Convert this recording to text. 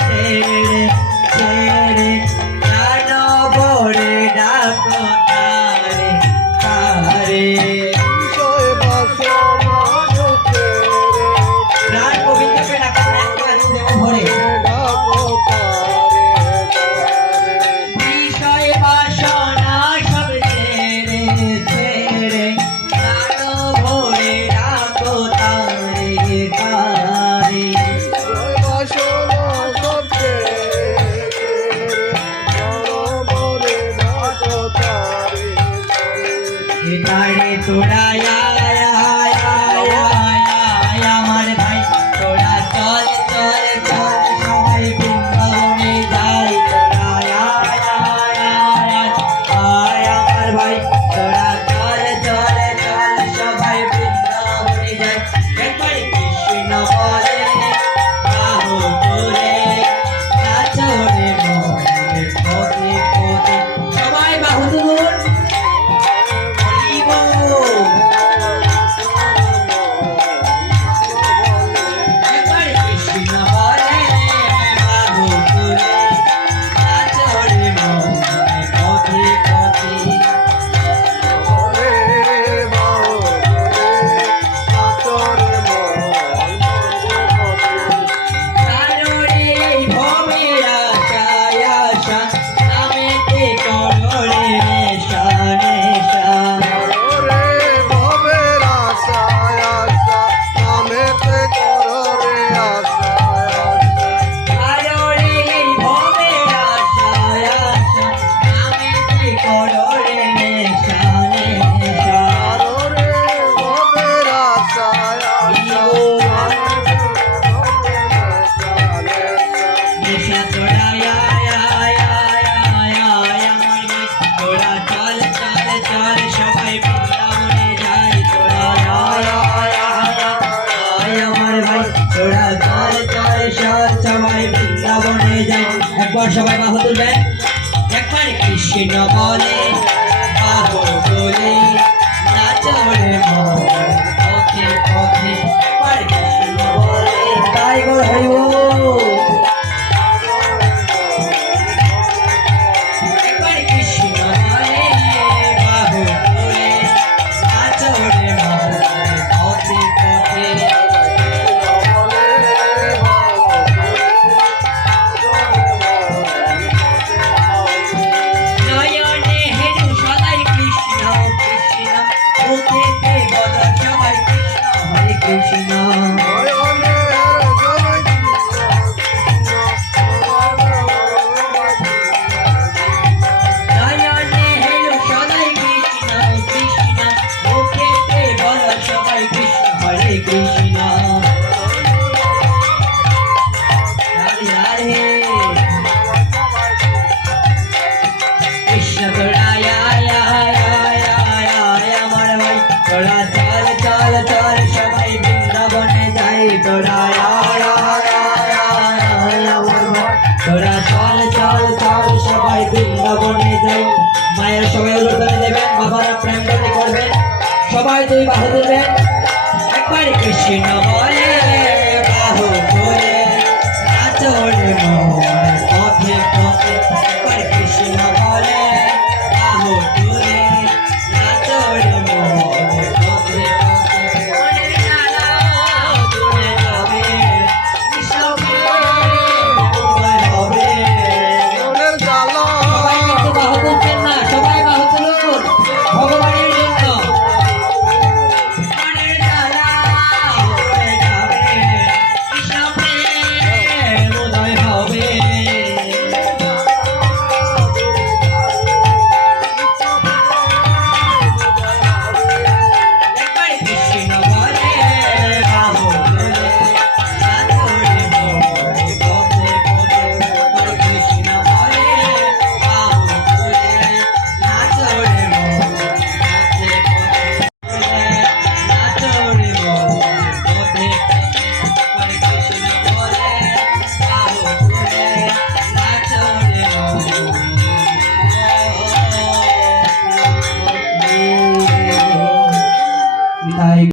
ছেড়ে ছেড়ে প্রাণ ভরে ডাকো তারে তারে প্রাণ গোবিন্দকে ডাকা ভরে বিষয় বাসনা সব ছেড়ে ছেড়ে প্রাণ ভরে ডাকো তারে তারে তারে তোরা আমার ভাই তোরা চল চল চল সবাই বৃন্দাবনে যাই তোরা আমার ভাই তোরা চল চল চল সবাই বৃন্দাবনে যাই একবার কৃষ্ণ বলে বাহু তুলে নাচরে মনে পথে পথে সবাই বাহু তুলুন একবার সবাই বাহু তুলবেন একবার কৃষ্ণ বলে বাহু তুলে নাচরে পথে পথে একবার কৃষ্ণ বলে তাই গো হইব একবার কৃষ্ণ বলে বাহু তুলে নাচরে পথে পথে তোরা চল চল চল সবাই বৃন্দাবনে যাই মায়ের সবাই উলুটানে দেবেন বাবারা প্রেম করবেন সবাই দুই বাহু তুলবেন একবার কৃষ্ণ বলে বাহু তুলে নাচরে মন